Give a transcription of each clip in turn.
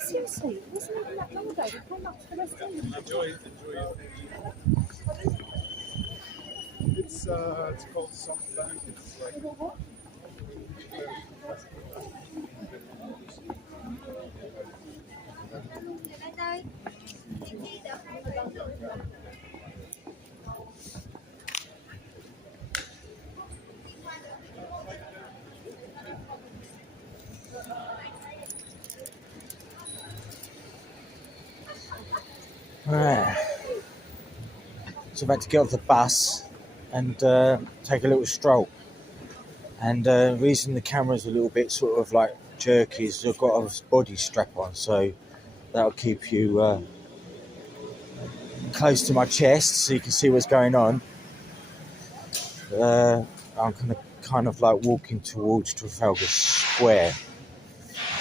Seriously, it wasn't even that long ago. We came up to the West End. Enjoy it. It's called SoftBank. It's like Right. So about to get off the bus and take a little stroll. And the reason the camera's a little bit sort of like jerky is I've got a body strap on, so that'll keep you close to my chest so you can see what's going on. I'm kind of like walking towards Trafalgar Square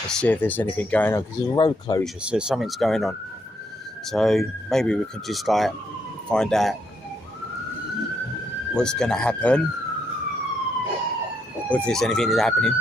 to see if there's anything going on, because there's a road closure, so something's going on. So maybe we can just like find out what's going to happen, or if there's anything that's happening.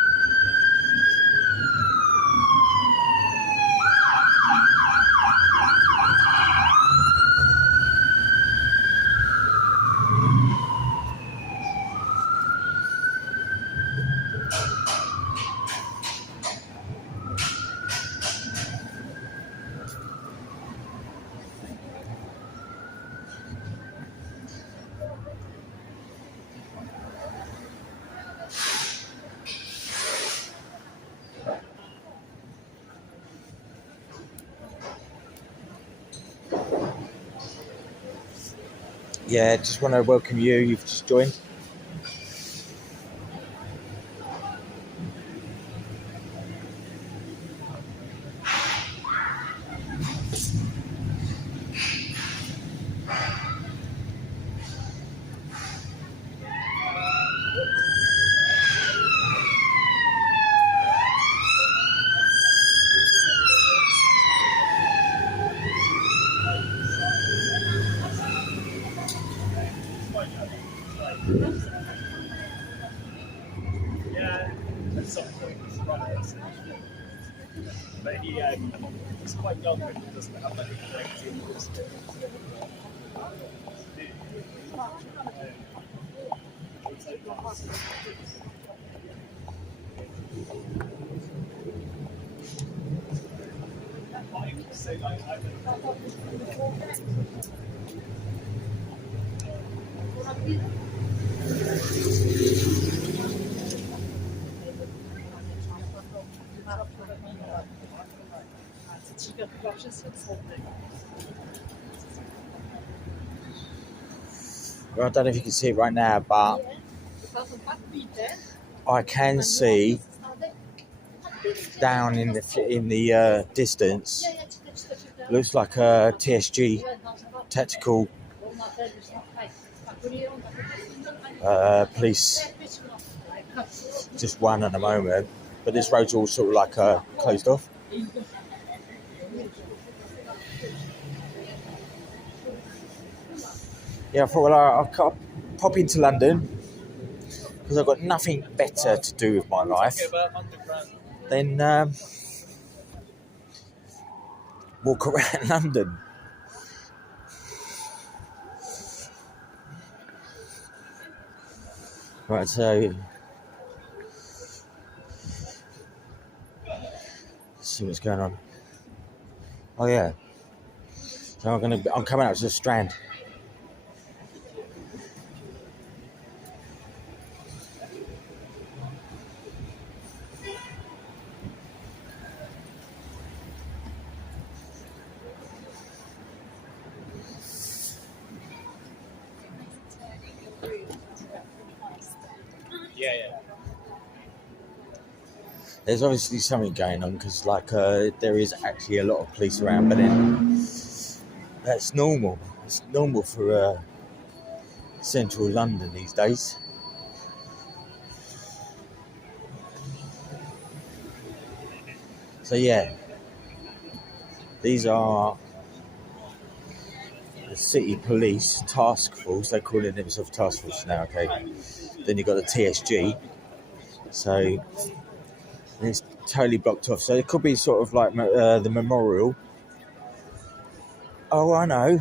Yeah, just want to welcome you. You've just joined. but he's quite young and he doesn't have any connecting. Well, I don't know if you can see it right now, but I can see down in the distance looks like a TSG tactical police, just one at the moment, but this road's all sort of like closed off. Yeah, I thought, well, I'll pop into London because I've got nothing better to do with my life than walk around London. Right, so let's see what's going on. Oh yeah, so I'm coming out to the Strand. Yeah. There's obviously something going on because, like, there is actually a lot of police around, but then that's normal. It's normal for central London these days. So yeah, these are the City Police Task Force. They're calling themselves Task Force now, okay. Then you've got the TSG. So it's totally blocked off. So it could be sort of like the memorial. Oh, I know.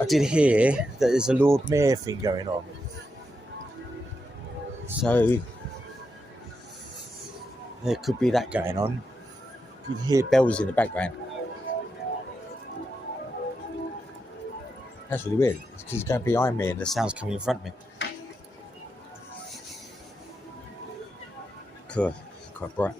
I did hear that there's a Lord Mayor thing going on. So there could be that going on. You can hear bells in the background. That's really weird. It's because it's going behind me and the sound's coming in front of me. Cool. Quite bright.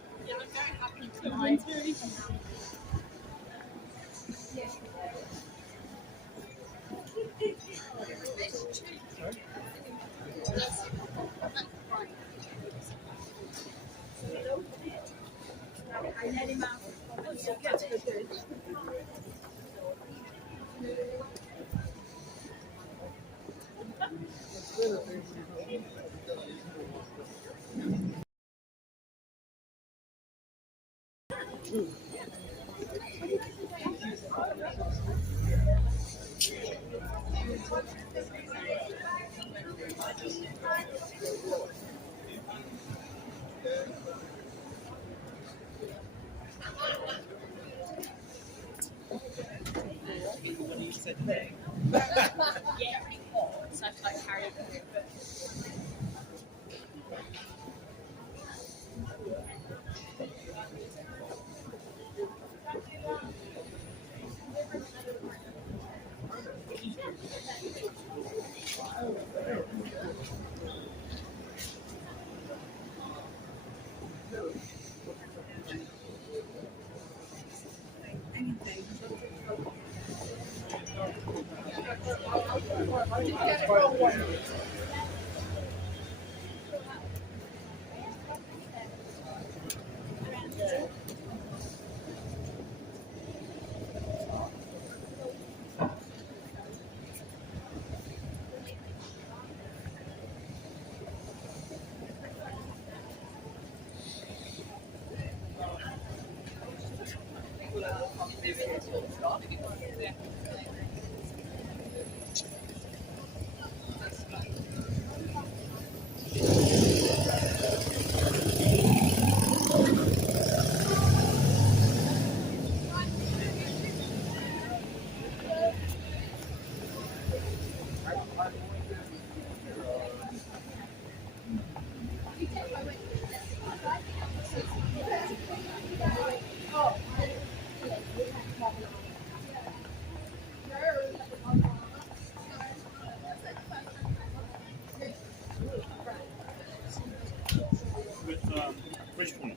Which one?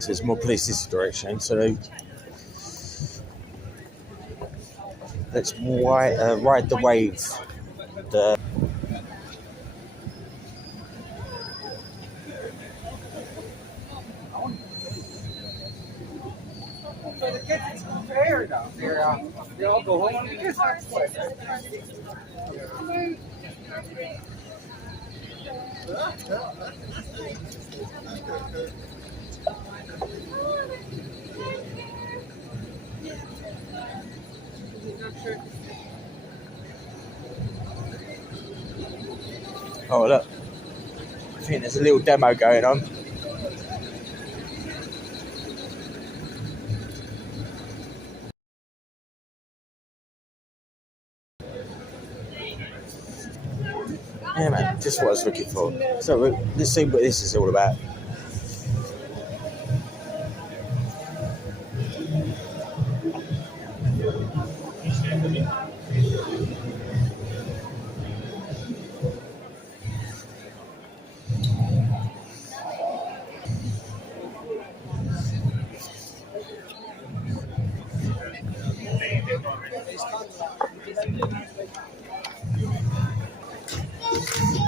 So there's more police this direction. So let's ride the wave. So the kids is prepared out there. They all go home. The kids not quick. Oh look, I think there's a little demo going on. Yeah man, just what I was looking for. So let's see what this is all about.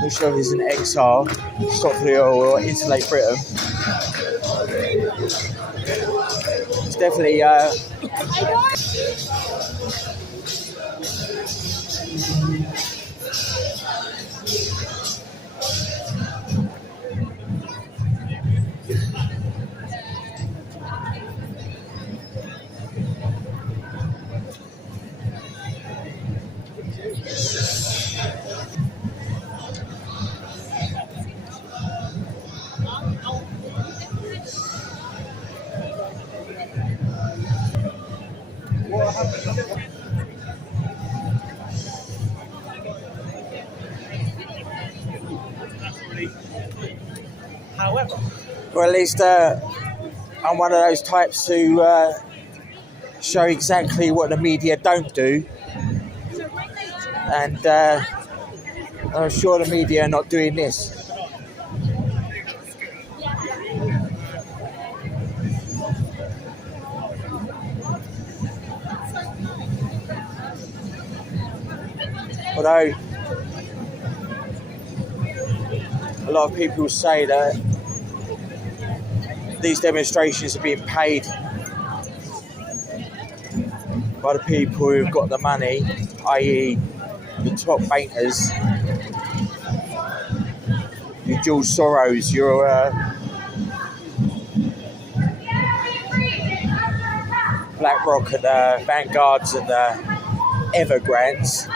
Looks like there's an XR, stop for the oil or insulate Britain. It's definitely However, or at least I'm one of those types who show exactly what the media don't do, and I'm sure the media are not doing this. Although a lot of people say that these demonstrations are being paid by the people who've got the money, i.e. the top bankers, your George Soros, your BlackRock and Vanguards and Evergrandes.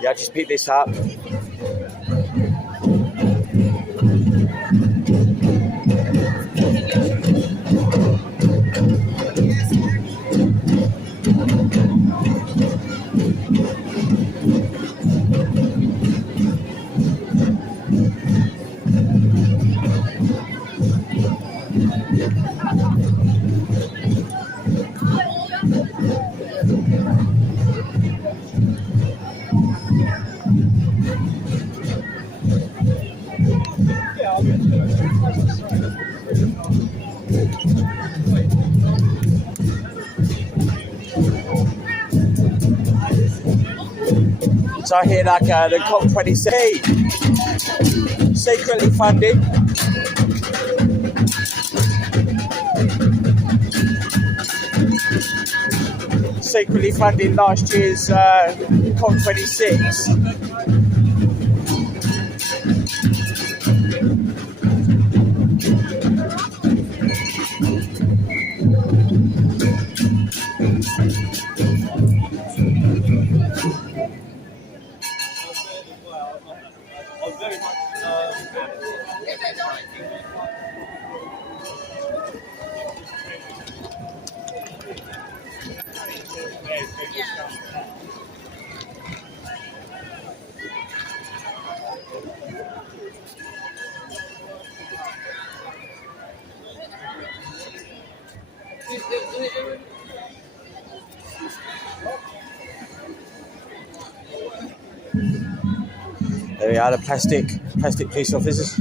Yeah, I just picked this up. So I hear like the COP26 secretly funded. Secretly funded last year's COP26. There we are, the plastic police officers.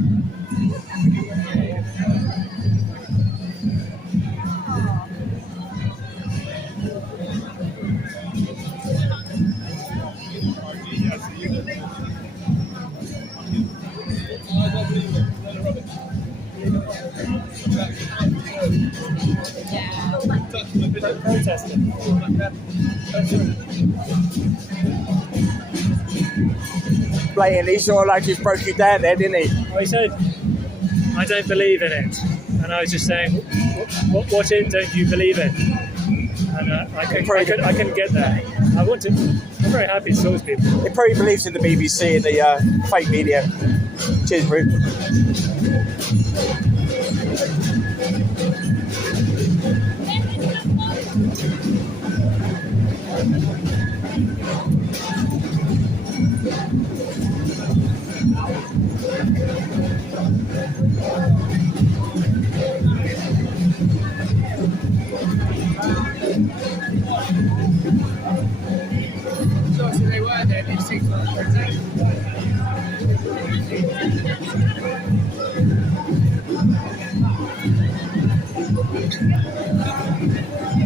Blatantly sort of like just broke you down there, didn't he? Well, he said, I don't believe in it. And I was just saying, what it don't you believe in? And I couldn't get there. I'm very happy to talk to people. He probably believes in the BBC and the fake media. Cheers, bro. They were there, these 6 months.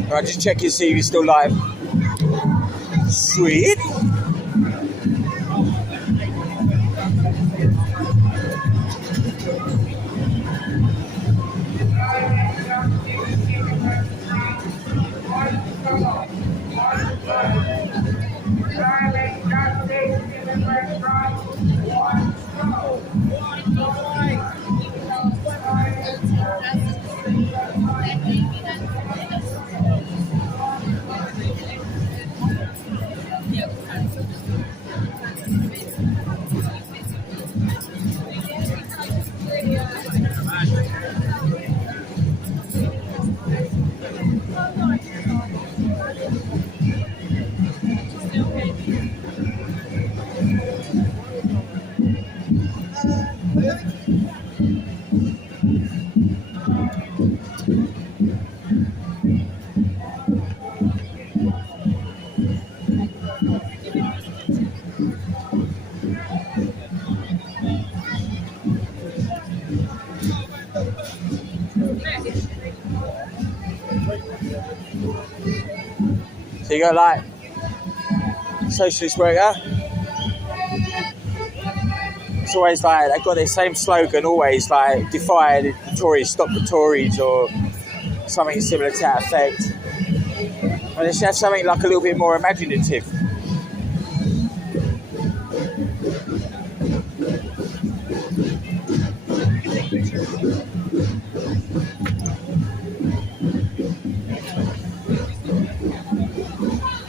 Right, just check and see if you're still live. Sweet. So you got like socialist worker. It's always like they've got their same slogan, always like defy the Tories, stop the Tories, or something similar to that effect. And they should have something like a little bit more imaginative.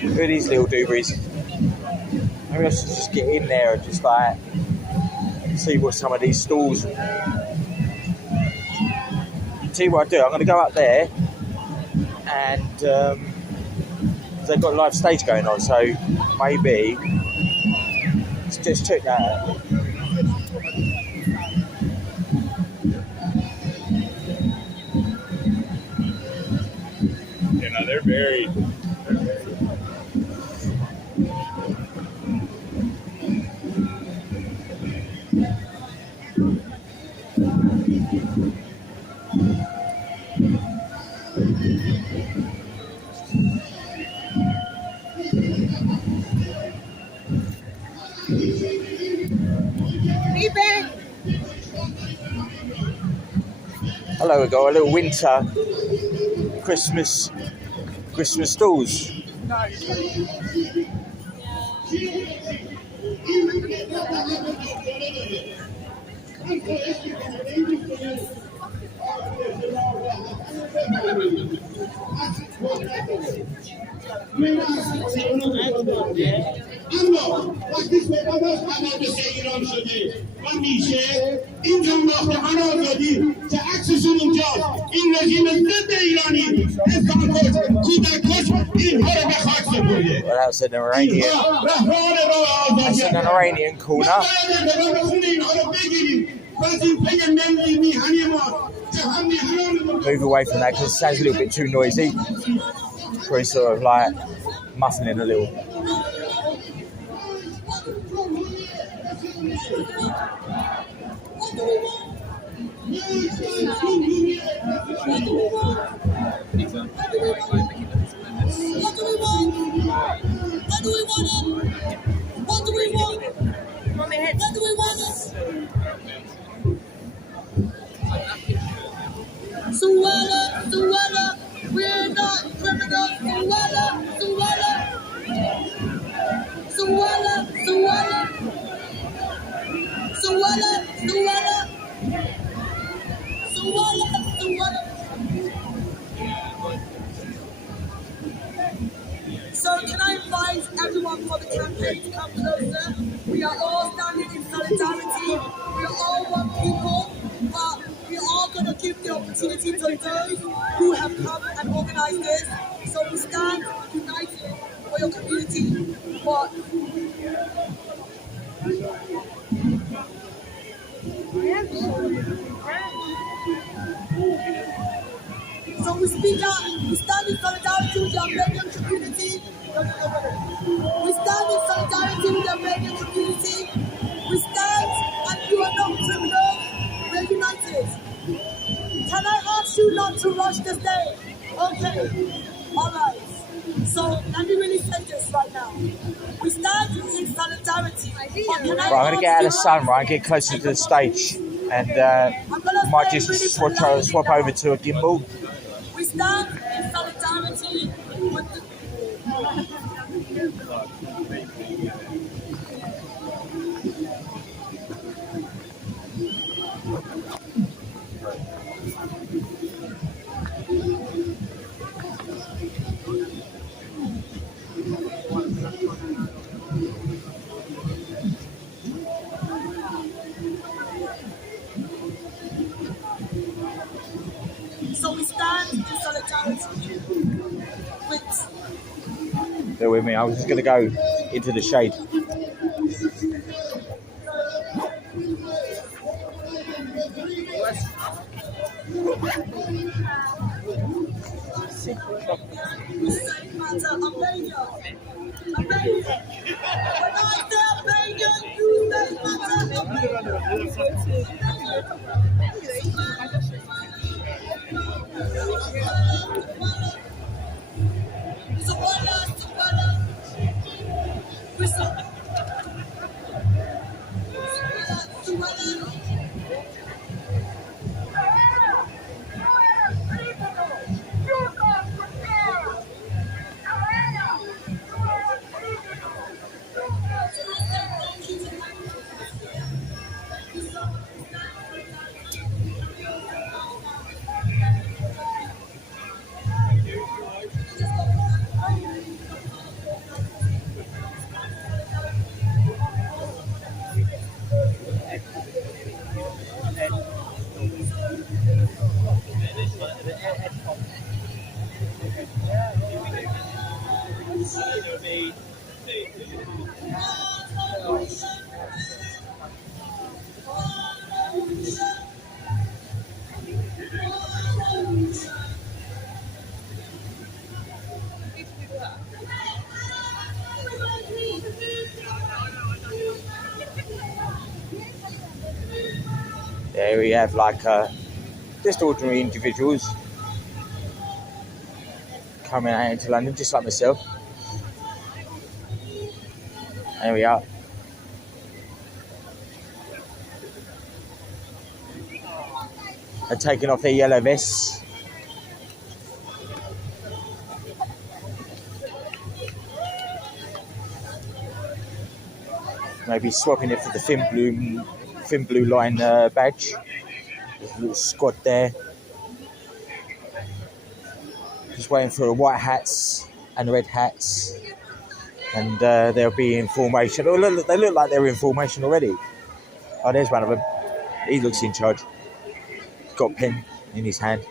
Look at these little doobies. Maybe I should just get in there and just like see what some of these stalls. See what I do. I'm going to go up there and they've got a live stage going on, so maybe let's just check that out. You know, they're very Hello, we've got a little winter Christmas stalls. اما وقتی صحبت از تقدس ایران شده و میشه این جمعه آزادی که عکسشون اینجاست این رژیم ضد ایرانی انسان کش کودک کش اینها رو به خاک سپرده. Well, that's an Iranian. رهبران راه That's آزادی an Iranian corner. باید خون اینها رو بگیریم وظیفه ملی میهنی ما که هم میهنان Move away from that because it sounds a little bit too noisy. Probably sort of like muffling a little. Suella, we're not criminals. So can I invite everyone for the campaign to come closer? We are all standing in solidarity. We are all one people, but we are all going to give the opportunity to those who have come and organized this. So we stand united for your community. But so we speak out, we stand in solidarity with the Albanian community. We stand in solidarity with the Albanian community. We stand and you are not criminals, we're united. Can I ask you not to rush this day? Okay, alright. So let me really say this right now. We stand in solidarity. Right, I'm going to get out of the sun, right, and get closer to the stage. And might just swap over to a gimbal. We stand in solidarity with the... So we stand in solidarity with... Bear with me, I was just going to go into the shade. There we have like just ordinary individuals coming out into London, just like myself. There we are. are taking off their yellow vests. Maybe swapping it for the thin blue line badge. There's a little squad there. Just waiting for the white hats and red hats. And they'll be in formation. Oh, look, they look like they're in formation already. Oh, there's one of them. He looks in charge. He's got a pen in his hand.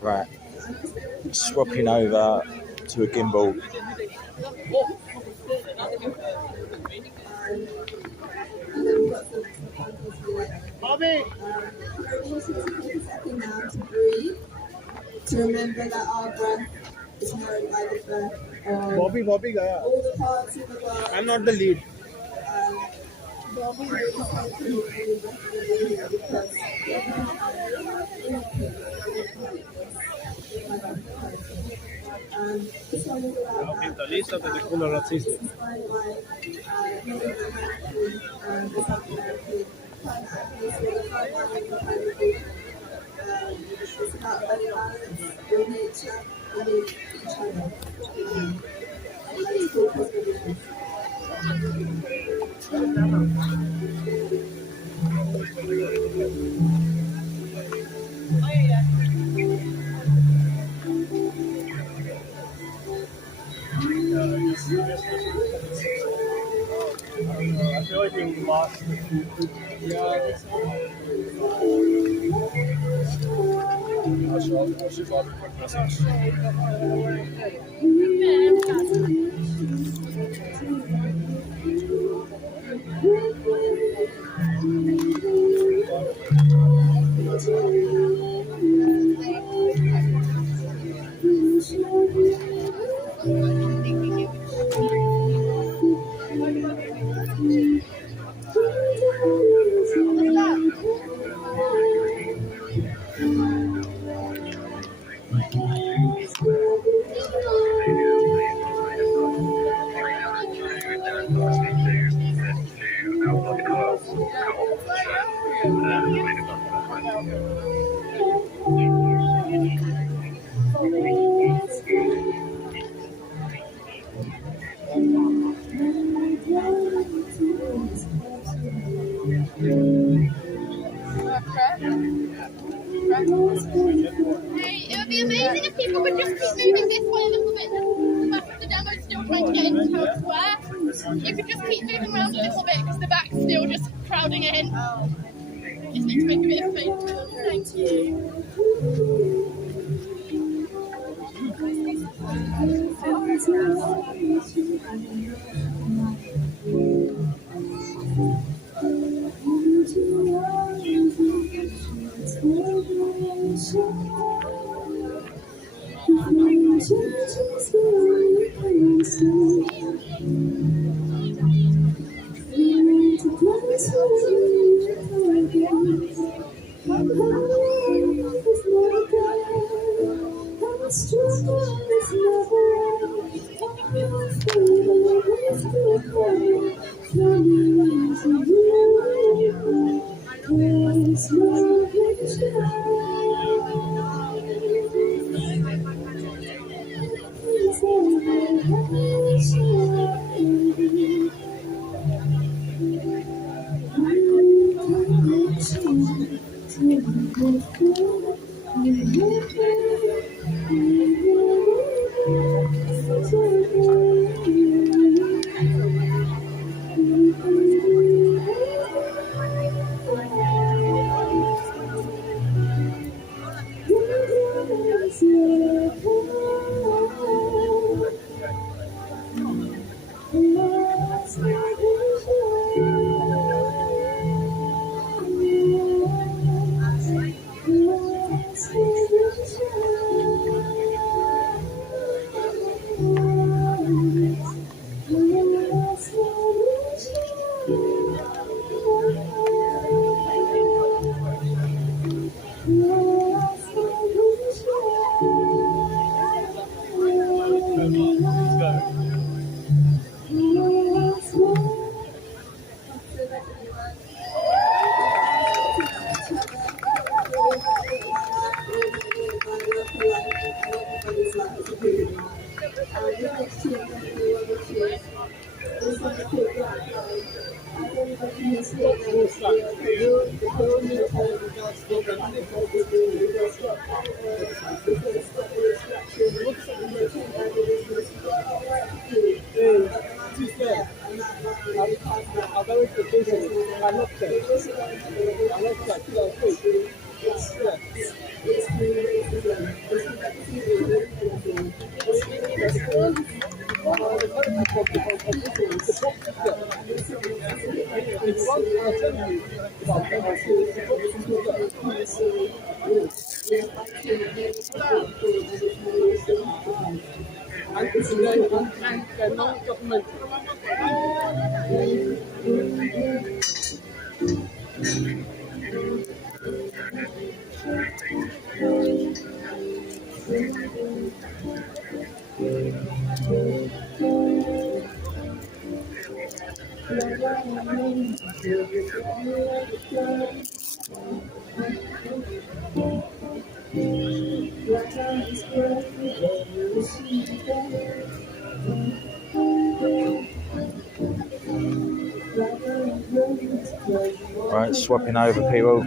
Right, swapping over to a gimbal. Bobby! To remember that our breath is known by the breath of Bobby gaya. all the parts of the world. I'm not the lead. Bobby is thankfully because this one is about Lista te dijo la racista. inspired by the South American it's about balance with nature and with each other. It's called Cosmovision. I feel like we lost. It would be amazing if people would just keep moving this way a little bit. The demo's still trying to get into Town Square. You could just keep moving around a little bit because the back's still just crowding in. Just need to make a bit of space. Thank you. Right, swapping over people.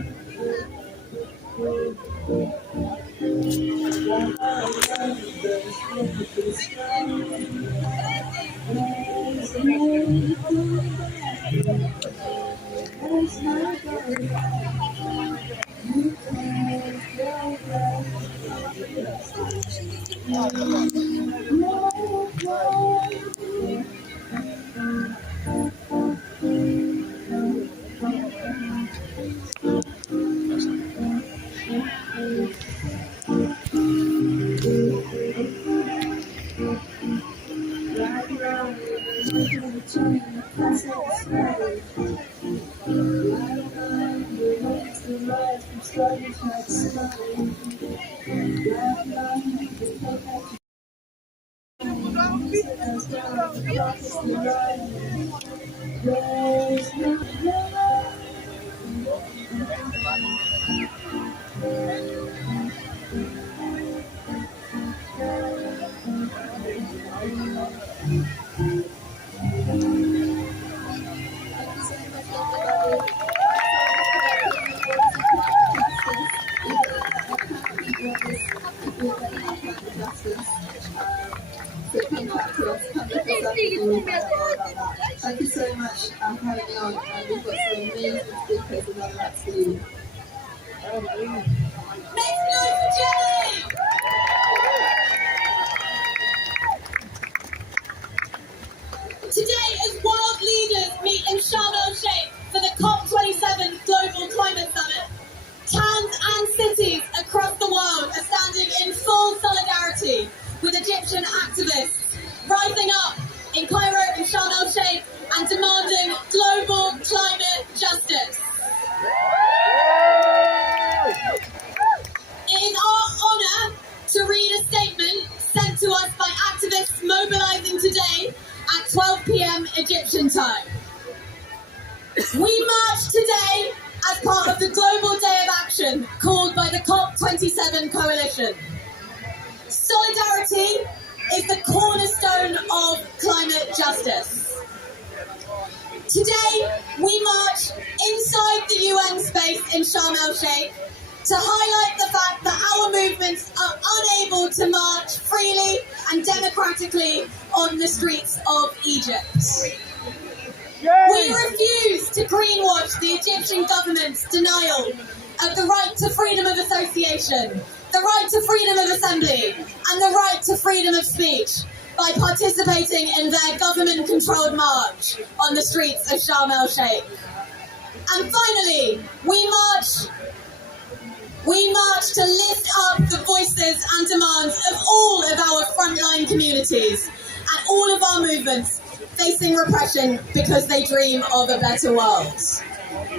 Thank you so much for having me on. And we've got some amazing speakers and I'm absolutely. Make noise for Jenny! Today, as world leaders meet in Sharm el-Sheikh for the COP27 Global Climate Summit, towns and cities across the world are standing in full solidarity with Egyptian activists, rising up in Cairo and Sharm el-Sheikh and demanding global climate justice. It is our honour to read a statement sent to us by activists mobilising today at 12 p.m. Egyptian time. We march today as part of the Global Day of Action called by the COP27 Coalition. Solidarity is the cornerstone of climate justice. Today, we march inside the UN space in Sharm el-Sheikh to highlight the fact that our movements are unable to march freely and democratically on the streets of Egypt. We refuse to greenwash the Egyptian government's denial of the right to freedom of association, the right to freedom of assembly, and the right to freedom of speech by participating in their government-controlled march on the streets of Sharm el-Sheikh. And finally, we march to lift up the voices and demands of all of our frontline communities and all of our movements facing repression because they dream of a better world.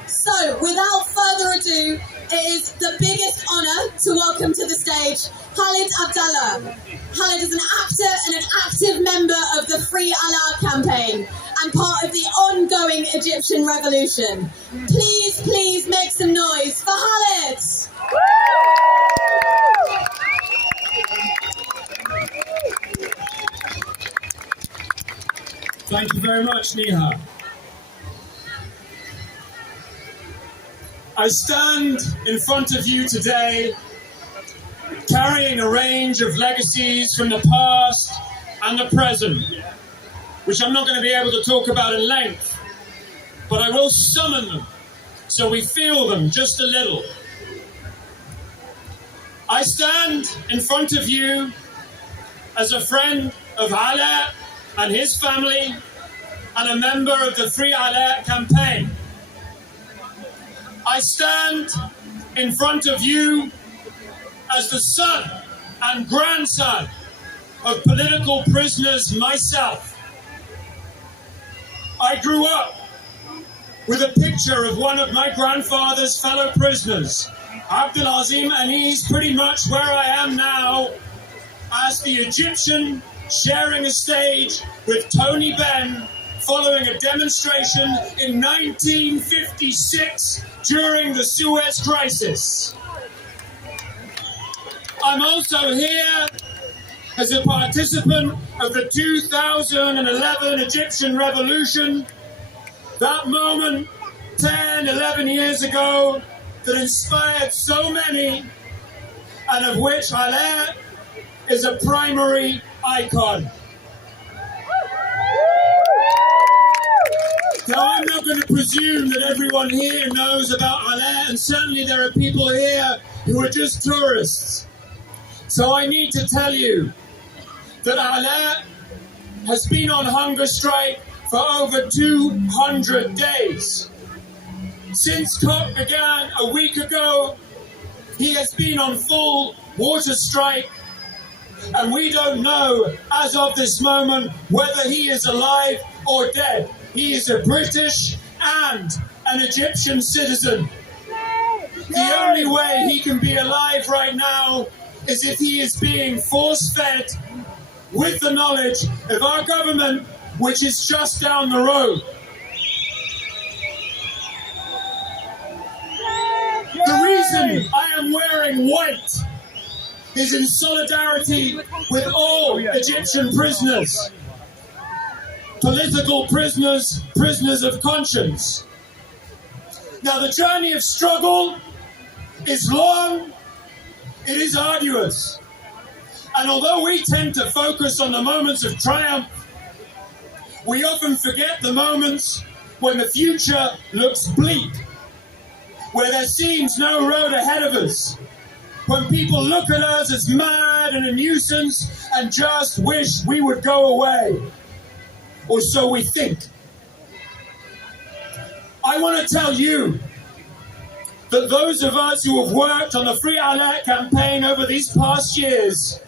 So, without further ado, it is the biggest honour to welcome to the stage Khalid Abdallah. Khalid is an actor and an active member of the Free Allah campaign and part of the ongoing Egyptian revolution. Please make some noise for Khalid! Thank you very much, Neha. I stand in front of you today carrying a range of legacies from the past and the present, which I'm not going to be able to talk about in length, but I will summon them so we feel them just a little. I stand in front of you as a friend of Alaa and his family and a member of the Free Alaa campaign. I stand in front of you as the son and grandson of political prisoners myself. I grew up with a picture of one of my grandfather's fellow prisoners, Abdulazim, and he's pretty much where I am now as the Egyptian sharing a stage with Tony Benn following a demonstration in 1956 during the Suez Crisis. I'm also here as a participant of the 2011 Egyptian Revolution, that moment 10, 11 years ago that inspired so many and of which Alaa is a primary icon. Now, I'm not going to presume that everyone here knows about Alaa, and certainly there are people here who are just tourists. So I need to tell you that Alaa has been on hunger strike for over 200 days. Since COP began a week ago, he has been on full water strike, and we don't know, as of this moment, whether he is alive or dead. He is a British and an Egyptian citizen. The only way he can be alive right now is if he is being force-fed with the knowledge of our government, which is just down the road. The reason I am wearing white is in solidarity with all Egyptian prisoners. Political prisoners, prisoners of conscience. Now, the journey of struggle is long, it is arduous. And although we tend to focus on the moments of triumph, we often forget the moments when the future looks bleak, where there seems no road ahead of us, when people look at us as mad and a nuisance and just wish we would go away. Or so we think. I want to tell you that those of us who have worked on the Free Alaa campaign over these past years,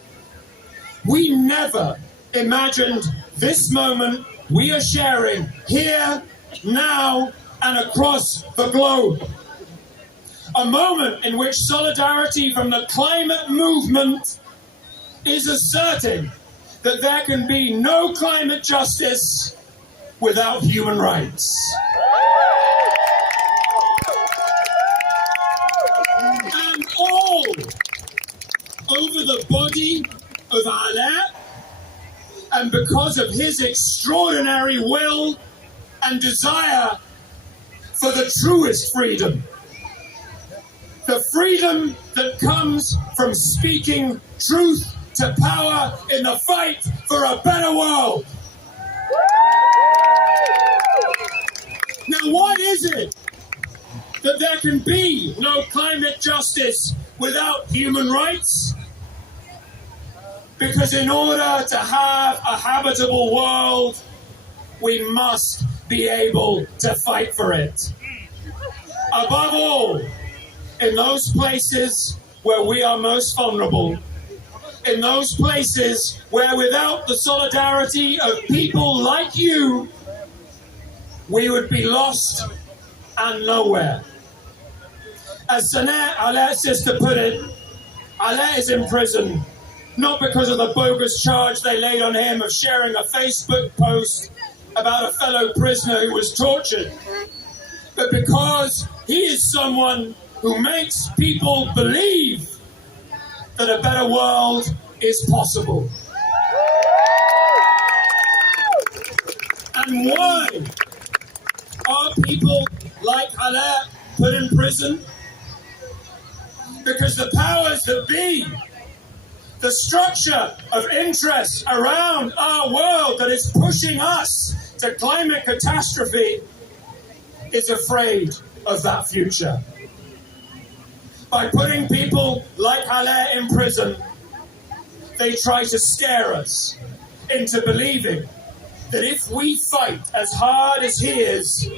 we never imagined this moment we are sharing here, now, and across the globe. A moment in which solidarity from the climate movement is asserting that there can be no climate justice without human rights. And all over the body of Alaa, and because of his extraordinary will and desire for the truest freedom, the freedom that comes from speaking truth to power in the fight for a better world. Now, why is it that there can be no climate justice without human rights? Because in order to have a habitable world, we must be able to fight for it. Above all, in those places where we are most vulnerable, in those places where without the solidarity of people like you, we would be lost and nowhere. As Sanaa, Alaa's sister, put it, Alaa is in prison, not because of the bogus charge they laid on him of sharing a Facebook post about a fellow prisoner who was tortured, but because he is someone who makes people believe that a better world is possible. And why are people like Alaa put in prison? Because the powers that be, the structure of interest around our world that is pushing us to climate catastrophe is afraid of that future. By putting people like Halet in prison, they try to scare us into believing that if we fight as hard as he is,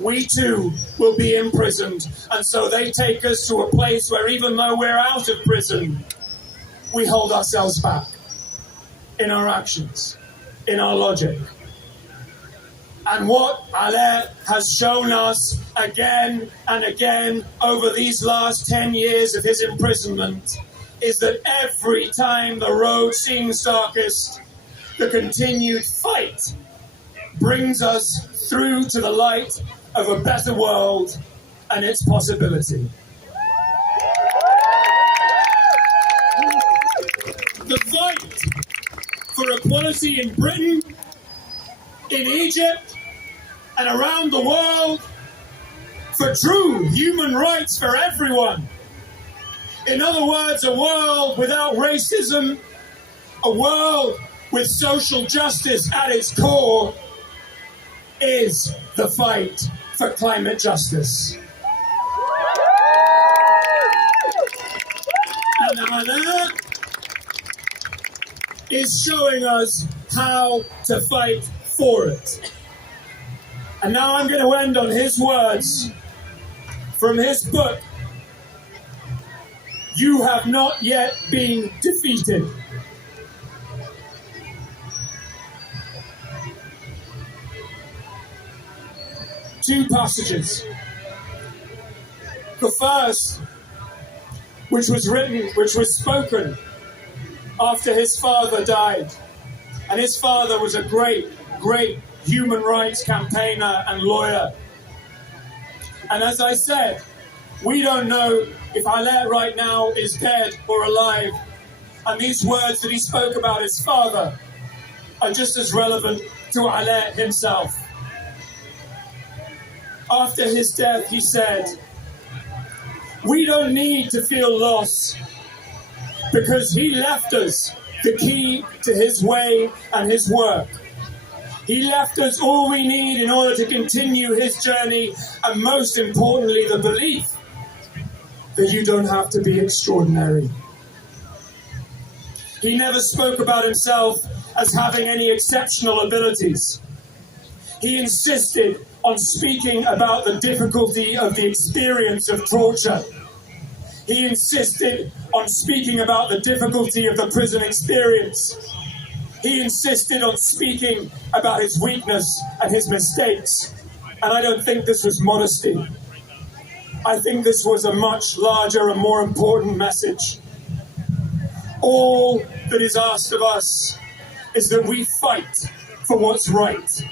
we too will be imprisoned. And so they take us to a place where even though we're out of prison, we hold ourselves back in our actions, in our logic. And what Halet has shown us again and again over these last 10 years of his imprisonment is that every time the road seems darkest, the continued fight brings us through to the light of a better world and its possibility. The fight for equality in Britain, in Egypt, and around the world, for true human rights for everyone. In other words, a world without racism, a world with social justice at its core, is the fight for climate justice. And Halet is showing us how to fight for it. And now I'm going to end on his words from his book, You Have Not Yet Been Defeated. Two passages. The first, which was spoken after his father died. And his father was a great human rights campaigner and lawyer. And as I said, we don't know if Halet right now is dead or alive. And these words that he spoke about his father are just as relevant to Halet himself. After his death, he said, "We don't need to feel loss because he left us the key to his way and his work. He left us all we need in order to continue his journey, and most importantly, the belief that you don't have to be extraordinary." He never spoke about himself as having any exceptional abilities. He insisted on speaking about the difficulty of the experience of torture. He insisted on speaking about the difficulty of the prison experience. He insisted on speaking about his weakness and his mistakes. And I don't think this was modesty. I think this was a much larger and more important message. All that is asked of us is that we fight for what's right.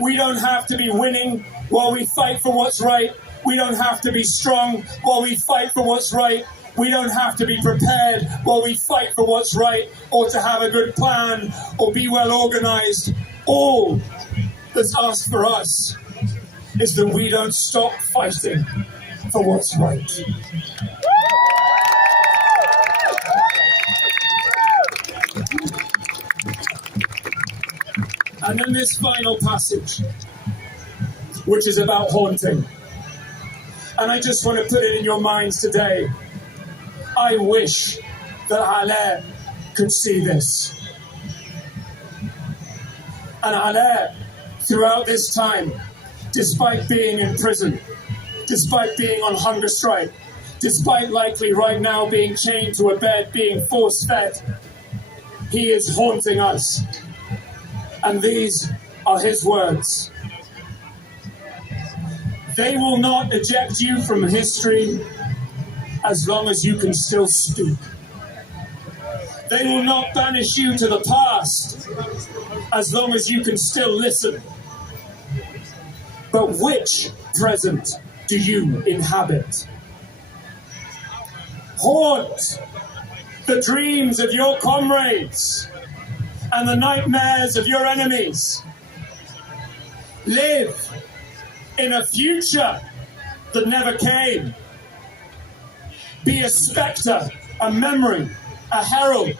We don't have to be winning while we fight for what's right. We don't have to be strong while we fight for what's right. We don't have to be prepared while we fight for what's right, or to have a good plan, or be well organized. All that's asked for us is that we don't stop fighting for what's right. And then this final passage, which is about haunting. And I just want to put it in your minds today. I wish that Halet could see this. And Halet, throughout this time, despite being in prison, despite being on hunger strike, despite likely right now being chained to a bed, being force-fed, he is haunting us. And these are his words. They will not eject you from history as long as you can still speak. They will not banish you to the past as long as you can still listen. But which present do you inhabit? Haunt the dreams of your comrades and the nightmares of your enemies. Live in a future that never came. Be a spectre, a memory, a herald.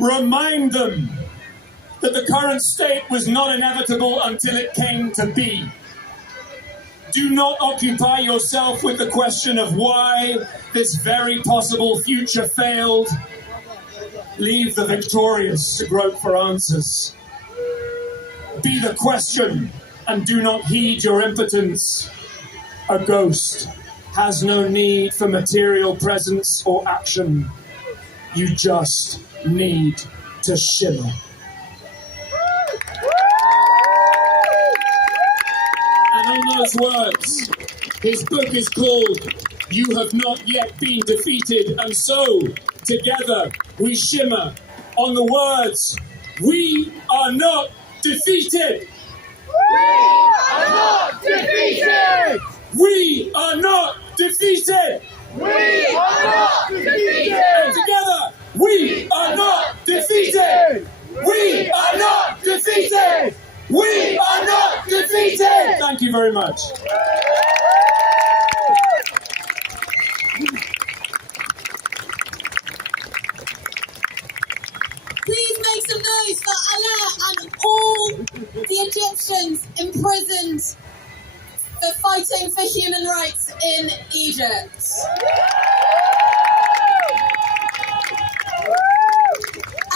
Remind them that the current state was not inevitable until it came to be. Do not occupy yourself with the question of why this very possible future failed. Leave the victorious to grope for answers. Be the question and do not heed your impotence. A ghost has no need for material presence or action. You just need to shimmer. And on those words, his book is called You Have Not Yet Been Defeated, and so, together, we shimmer on the words, we are not defeated! We are not defeated! We are not defeated! We are not defeated! And together, we are not defeated! We are not defeated! We are not defeated! Thank you very much. Please make some noise for Allah and all the Egyptians imprisoned for fighting for human rights in Egypt.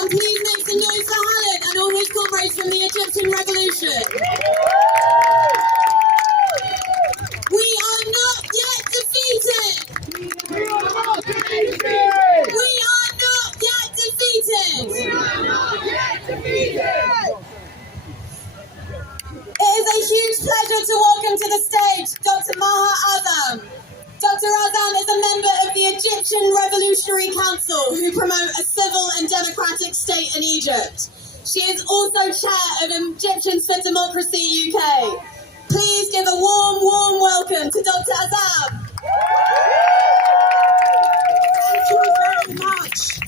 And please make some noise for Khaled and all his comrades from the Egyptian Revolution. We are not yet defeated! We are not defeated! We are not yet defeated! We are not yet defeated! It is a huge pleasure to welcome to the stage Dr. Maha Azam. Dr. Azam is a member of the Egyptian Revolutionary Council who promote a civil and democratic state in Egypt. She is also chair of Egyptians for Democracy UK. Please give a warm, warm welcome to Dr. Azam. Thank you very much.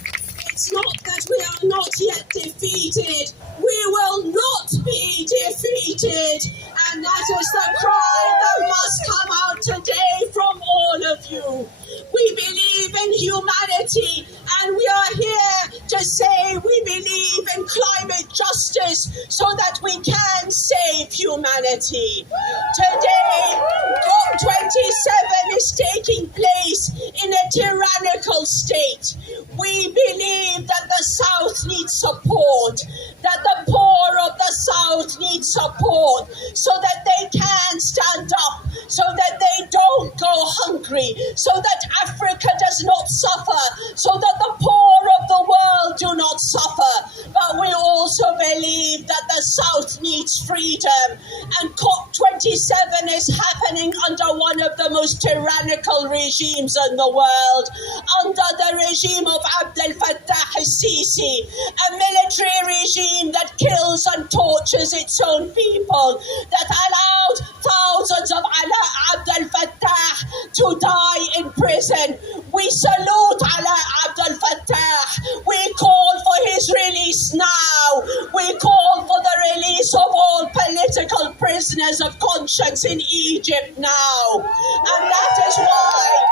It's not that we are not yet defeated. We will not be defeated. And that is the cry that must come out today from all of you. We believe in humanity, and we are here to say we believe in climate justice so that we can save humanity. Today, COP27 is taking place in a tyrannical state. We believe that the South needs support, that the poor of the South need support so that they can stand up, so that they don't go hungry, so that Africa does not suffer, so that the poor of the world do not suffer. But we also believe that the South needs freedom, and COP27 is happening under one of the most tyrannical regimes in the world, under the regime of Abdel Fattah al-Sisi, a military regime that kills and tortures its own people, that allowed thousands of Abdel Fattah to die in prison. We salute Abdel Fattah. We call for his release now. We call for the release of all political prisoners of conscience in Egypt now. And that is why,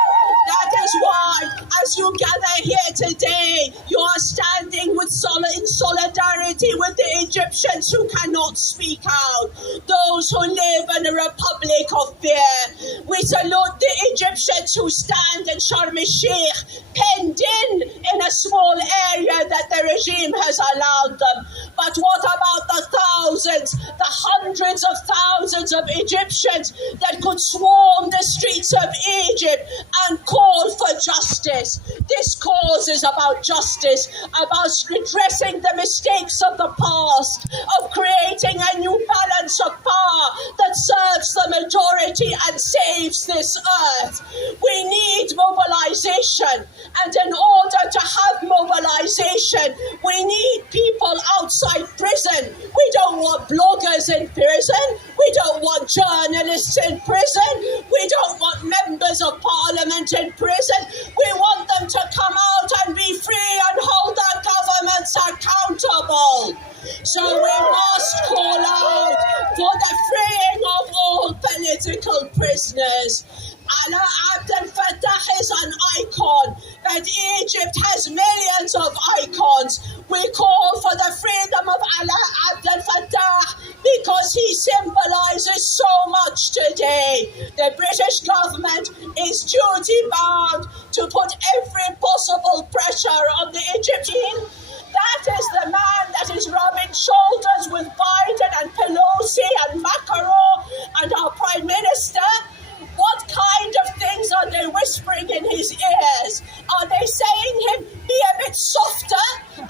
as you gather here today, you are standing in solidarity with the Egyptians who cannot speak out, those who live in a republic of fear. We salute the Egyptians who stand in Sharm el-Sheikh, penned in a small area that the regime has allowed them. But what about the thousands, the hundreds of thousands of Egyptians that could swarm the streets of Egypt and call for justice? This cause is about justice, about redressing the mistakes of the past, of creating a new balance of power that serves the majority and saves this earth. We need mobilization, and in order to have mobilization, we need people outside prison. We don't want bloggers in prison. We don't want journalists in prison. We don't want members of parliament in prison. We want them to come out and be free and hold our governments accountable. So we must call out for the freeing of all political political prisoners. Alaa Abdel Fattah is an icon, but Egypt has millions of icons. We call for the freedom of Alaa Abdel Fattah because he symbolizes so much today. The British government is duty-bound to put every possible pressure on the Egyptian. That is the man that is rubbing shoulders with Biden and Pelosi and Macron and our Prime Minister. What kind of things are they whispering in his ears? Are they saying him, be a bit softer,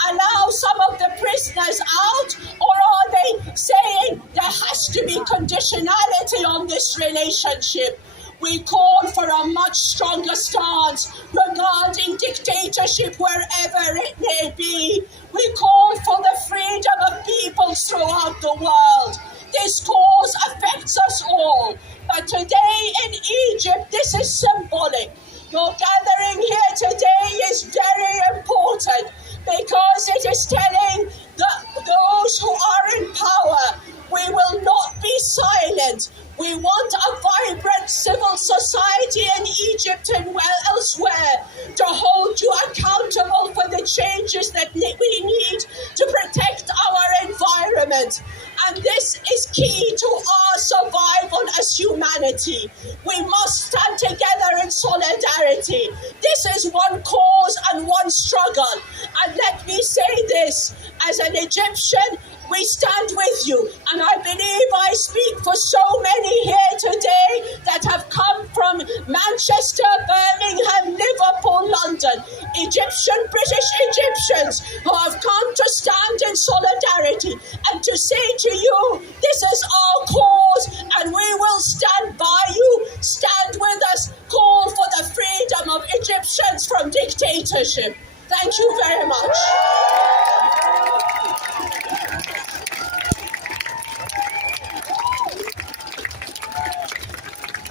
allow some of the prisoners out? Or are they saying there has to be conditionality on this relationship? We call for a much stronger stance regarding dictatorship wherever it may be. We call for the freedom of peoples throughout the world. This cause affects us all. But today in Egypt, this is symbolic. Your gathering here today is very important because it is telling those who are in power, we will not be silent. We want a vibrant civil society in Egypt and elsewhere to hold you accountable for the changes that we need to protect our environment. And this is key to our survival as humanity. We must stand together in solidarity. This is one cause and one struggle. And let me say this, as an Egyptian, we stand with you, and I believe I speak for so many here today that have come from Manchester, Birmingham, Liverpool, London, British Egyptians who have come to stand in solidarity and to say to you, this is our cause and we will stand by you, stand with us, call for the freedom of Egyptians from dictatorship. Thank you very much.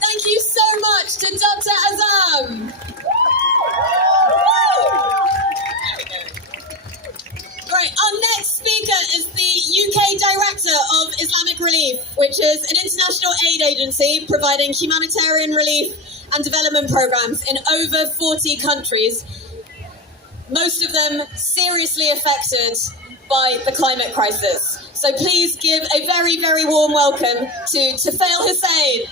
Thank you so much to Dr. Azam. Right, our next speaker is the UK Director of Islamic Relief, which is an international aid agency providing humanitarian relief and development programs in over 40 countries, most of them seriously affected by the climate crisis. So please give a very, very warm welcome to Tufail Hussein.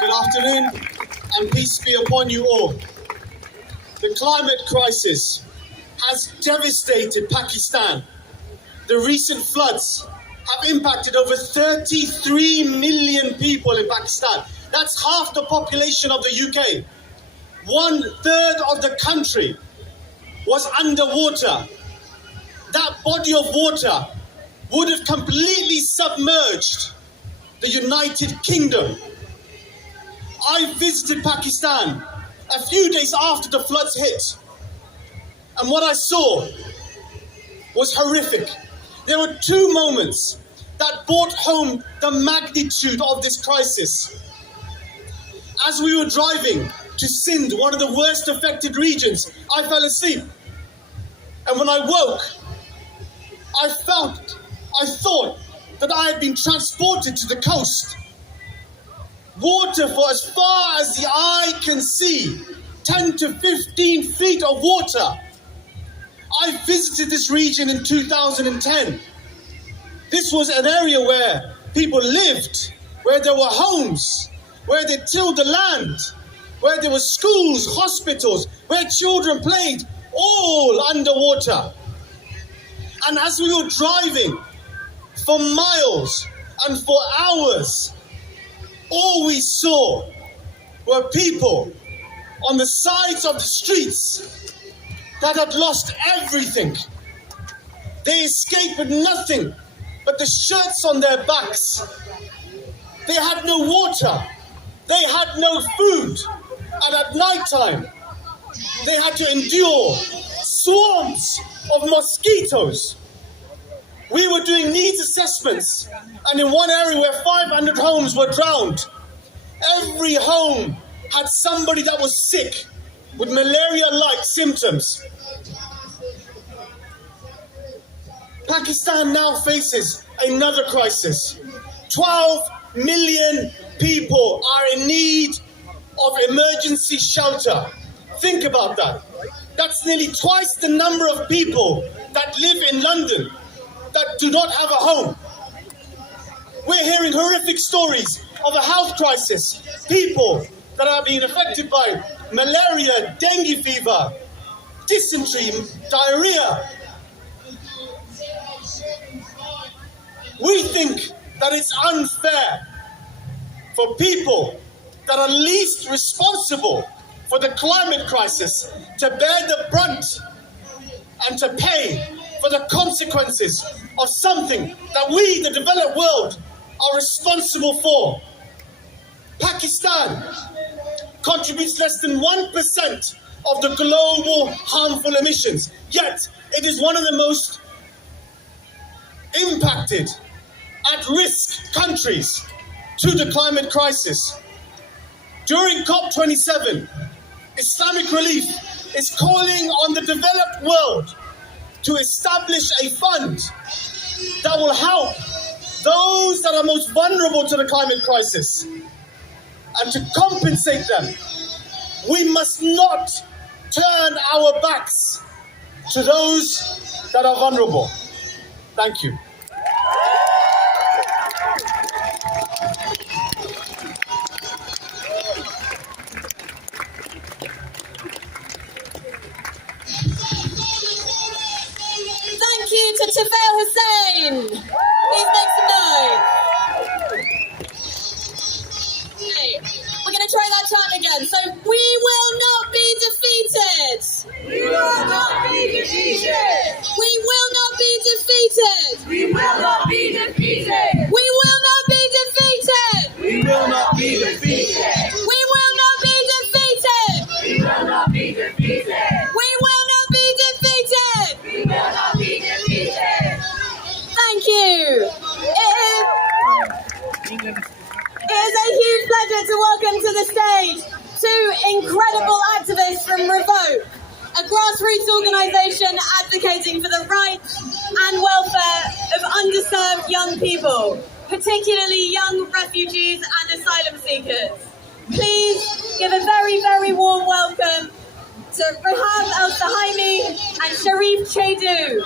Good afternoon, and peace be upon you all. The climate crisis has devastated Pakistan. The recent floods have impacted over 33 million people in Pakistan. That's half the population of the UK. 1/3 of the country was underwater. That body of water would have completely submerged the United Kingdom. I visited Pakistan a few days after the floods hit, and what I saw was horrific. There were two moments that brought home the magnitude of this crisis. As we were driving to Sindh, one of the worst affected regions, I fell asleep. And when I woke, I thought that I had been transported to the coast. Water for as far as the eye can see, 10 to 15 feet of water. I visited this region in 2010. This was an area where people lived, where there were homes, where they tilled the land, where there were schools, hospitals, where children played, all underwater. And as we were driving for miles and for hours, all we saw were people on the sides of the streets that had lost everything. They escaped with nothing but the shirts on their backs. They had no water. They had no food. And at night time, they had to endure swarms of mosquitoes. We were doing needs assessments, and in one area where 500 homes were drowned, every home had somebody that was sick with malaria-like symptoms. Pakistan now faces another crisis. 12 million people are in need of emergency shelter. Think about that. That's nearly twice the number of people that live in London that do not have a home. We're hearing horrific stories of a health crisis, people that are being affected by malaria, dengue fever, dysentery, diarrhea. We think that it's unfair for people that are least responsible for the climate crisis to bear the brunt and to pay for the consequences of something that we, the developed world, are responsible for. Pakistan contributes less than 1% of the global harmful emissions, yet it is one of the most impacted, at-risk countries to the climate crisis. During COP27, Islamic Relief is calling on the developed world to establish a fund that will help those that are most vulnerable to the climate crisis and to compensate them. We must not turn our backs to those that are vulnerable. Thank you. Thank you to Tafel Hussain. Please make some noise. Okay, we're going to try that chant again. So, we will not be defeated. We will not be defeated. We will not be defeated. We will not be defeated. We will not be defeated. We will not be defeated. We will not be defeated. We will not be defeated. We will not be defeated. We will not be defeated. Thank you. It is a huge pleasure to welcome to the stage two incredible activists from Revoke, a grassroots organisation advocating for the rights and welfare of underserved young people, particularly young refugees and asylum seekers. Please give a very, very warm welcome to Rahab El-Sahaimi and Sharif Chedu.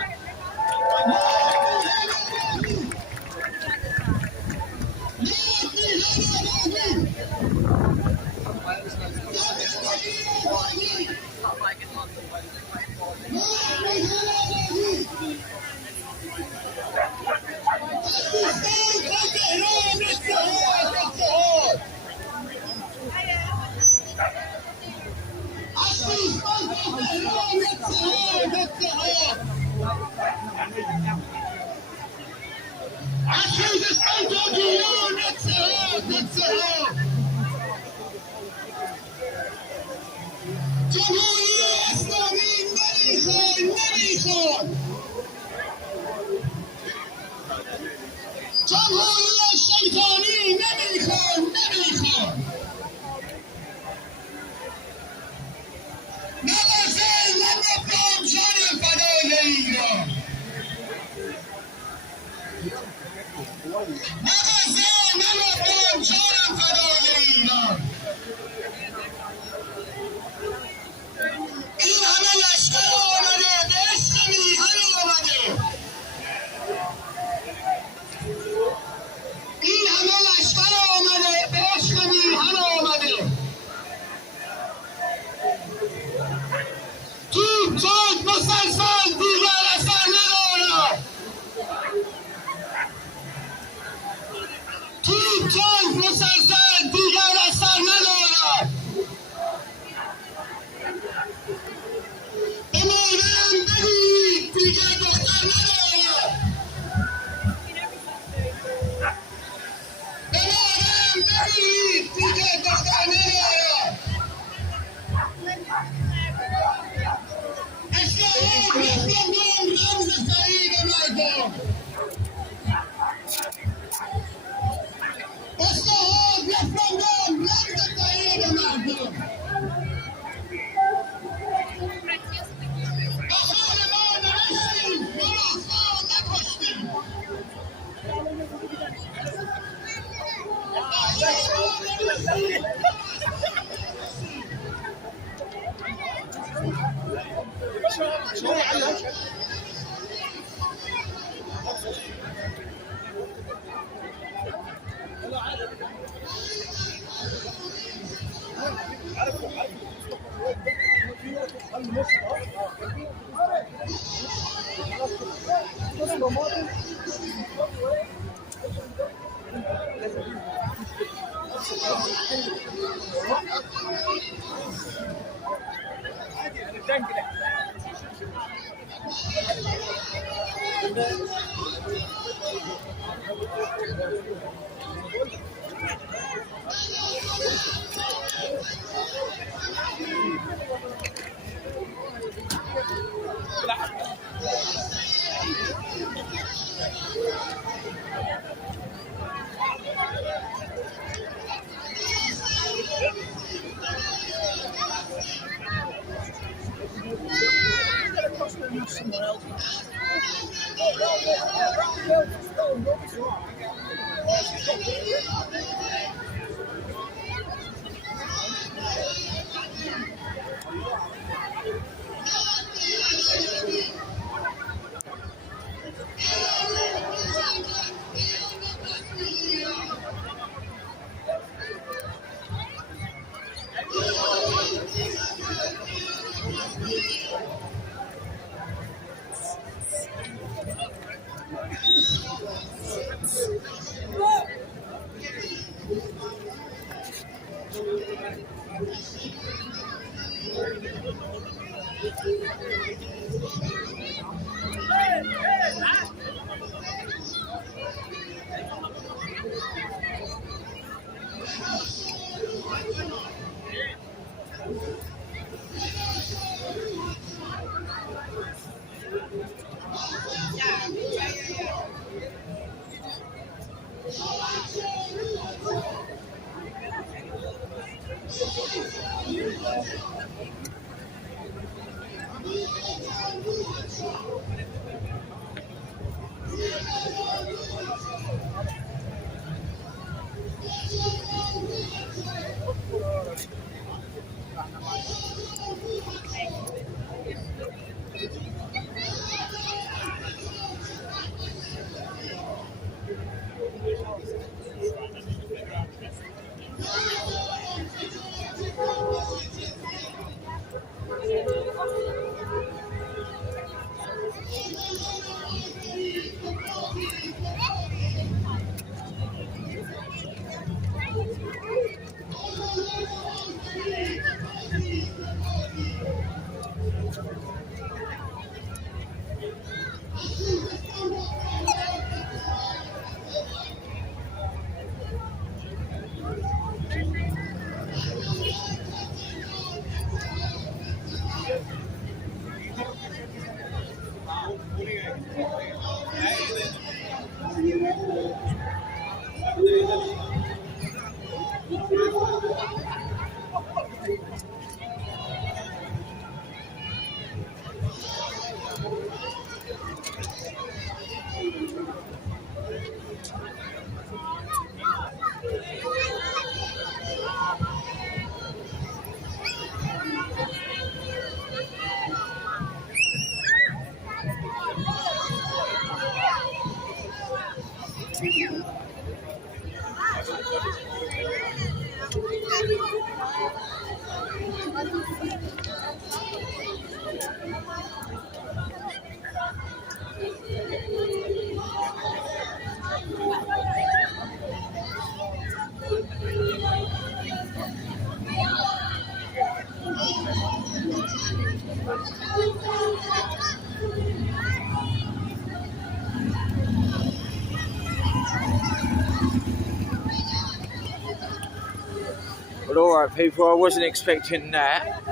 Well, alright people, I wasn't expecting that.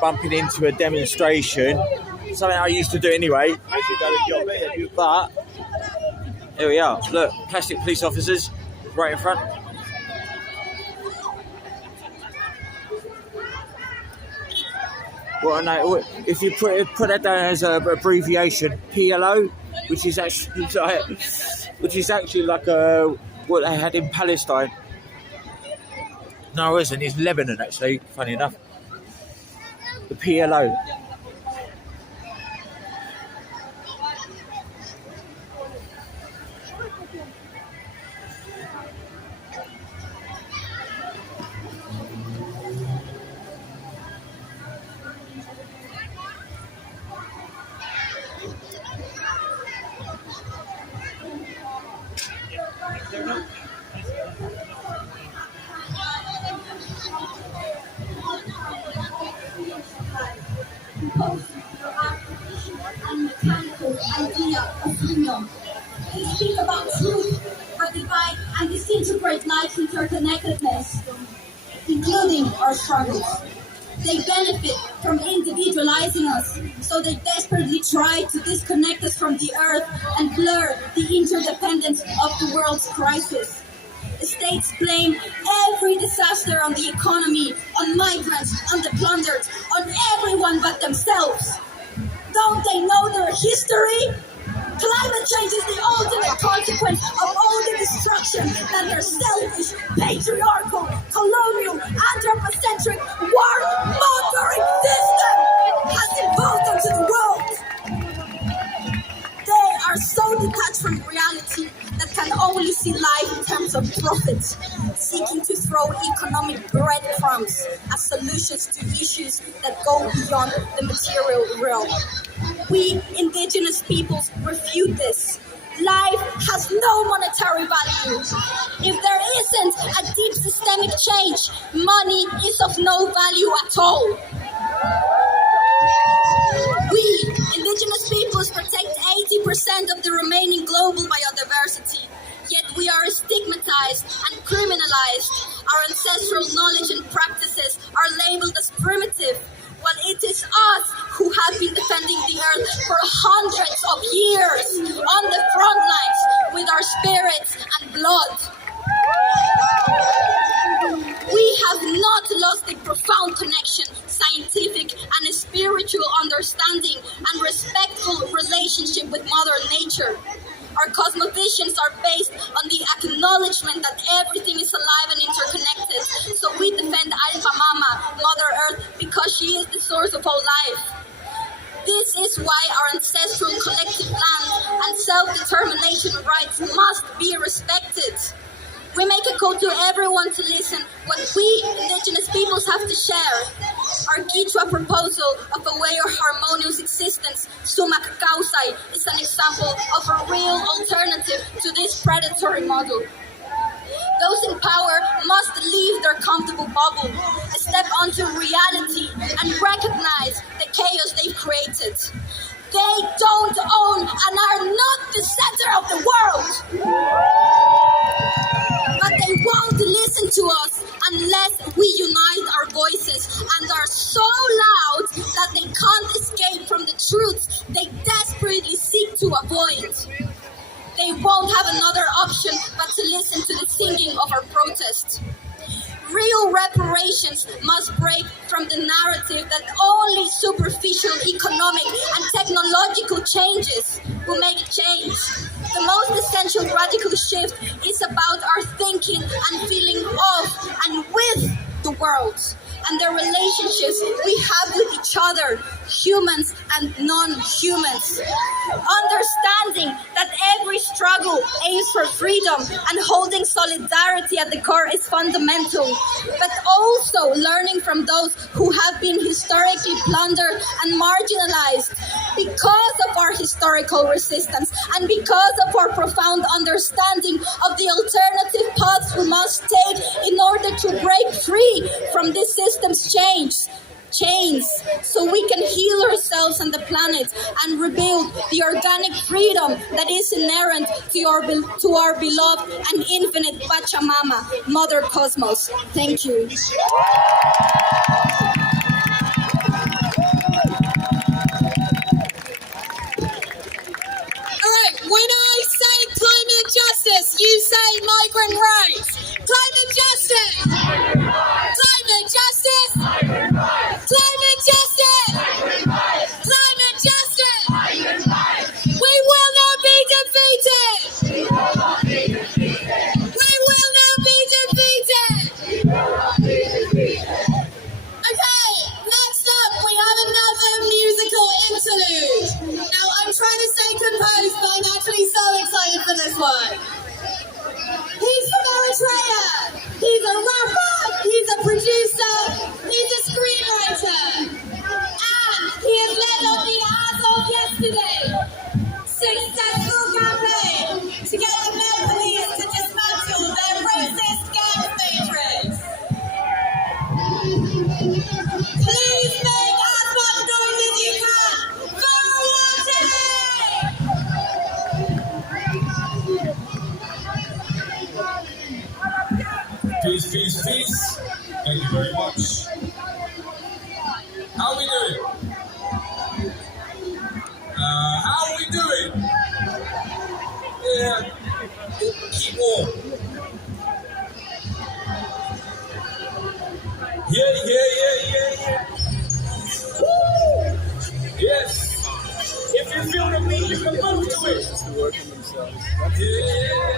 Bumping into a demonstration. Something I used to do anyway. But, here we are. Look, plastic police officers right in front. Well, no, if you put that down as an abbreviation, PLO, which is actually like what they had in Palestine. No, it isn't. It's Lebanon, actually, funny enough. The PLO. And mechanical idea of union. They speak about truth, but divide and disintegrate life's interconnectedness, including our struggles. They benefit from individualizing us, so they desperately try to disconnect us from the earth and blur the interdependence of the world's crisis. The states blame every disaster on the economy, on migrants, on the plundered, on everyone but themselves. Don't they know their history? Climate change is the ultimate consequence of all the destruction that their selfish, patriarchal, colonial, anthropocentric, war-mongering system has imposed onto the world. They are so detached from reality that can only see life in terms of profit, seeking to throw economic breadcrumbs as solutions to issues that go beyond the material realm. We indigenous peoples refute this. Life has no monetary value. If there isn't a deep systemic change, money is of no value at all. We, indigenous peoples, protect 80% of the remaining global biodiversity, yet we are stigmatized and criminalized. Our ancestral knowledge and practices are labeled as primitive, while it is us who have been defending the earth for hundreds of years on the front lines with our spirits and blood. We have not lost a profound connection, scientific and spiritual understanding and respectful relationship with Mother Nature. Our cosmovisions are based on the acknowledgement that everything is alive and interconnected. So we defend Alpha Mama, Mother Earth, because she is the source of all life. This is why our ancestral collective land and self-determination rights must be respected. We make a call to everyone to listen what we indigenous peoples have to share. Our Quechua proposal of a way of harmonious existence, Sumak Kausai, is an example of a real alternative to this predatory model. Those in power must leave their comfortable bubble, step onto reality, and recognize the chaos they've created. They don't own and are not the center of the world. But they won't listen to us unless we unite our voices and are so loud that they can't escape from the truths they desperately seek to avoid. They won't have another option but to listen to the singing of our protest. Real reparations must break from the narrative that only superficial economic and technological changes will make a change. The most essential radical shift is about our thinking and feeling of and with the world and the relationships we have with each other, humans and non-humans. Understanding that every struggle aims for freedom and holding solidarity at the core is fundamental, but also learning from those who have been historically plundered and marginalized because of our historical resistance and because of our profound understanding of the alternative paths we must take in order to break free from this system's chains, so we can heal ourselves and the planet and rebuild the organic freedom that is inherent to our beloved and infinite Pachamama, Mother Cosmos. Thank you. Alright, when I say climate justice, you say migrant rights. Climate justice! Climate justice! Climate justice! Climate justice! We will not be defeated! We will not be defeated! Peace, peace, peace. Thank you very much. How we doing? How we doing? Yeah. Keep warm. Yeah. Woo! Yes. If you feel the beat, you can move to it. Yeah.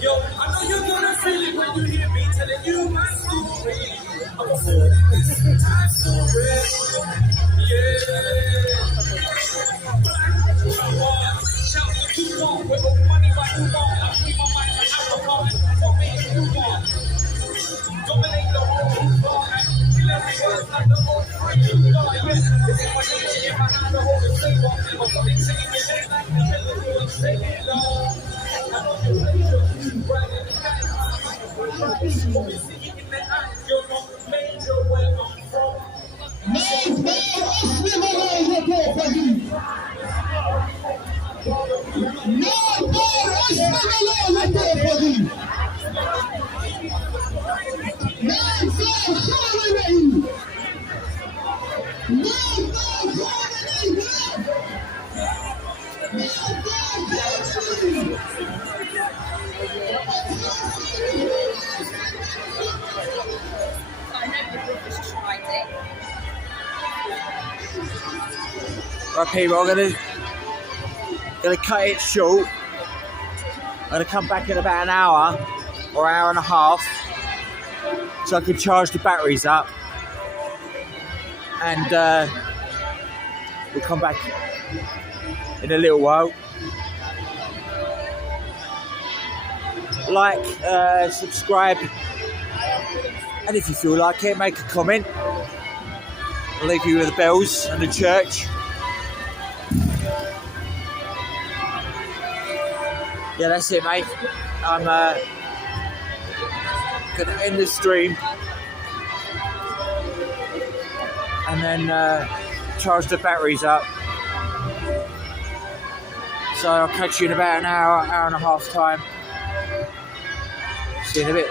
Yo, I know you're gonna feel it when you hear me telling you my story. I'm a fool. My story. Yeah. Shout to Tupac with all money by Tupac. I free my mind to Africa and what makes Tupac. Dominate the whole Tupac and kill everyone like the old free Tupac. It's in my nature if I had the whole flavor. I'm fucking singing your name like the middle of the singing love. I know you're pleasure. Right in the sky. What we see in the eye, you're not major where I'm from. Right, people, I'm gonna cut it short. I'm gonna come back in about an hour or hour and a half, so I can charge the batteries up, and we'll come back in a little while. Like, subscribe, and if you feel like it, make a comment. I'll leave you with the bells and the church. Yeah, that's it, mate. I'm gonna end the stream and then charge the batteries up. So I'll catch you in about an hour and a half time. See you in a bit.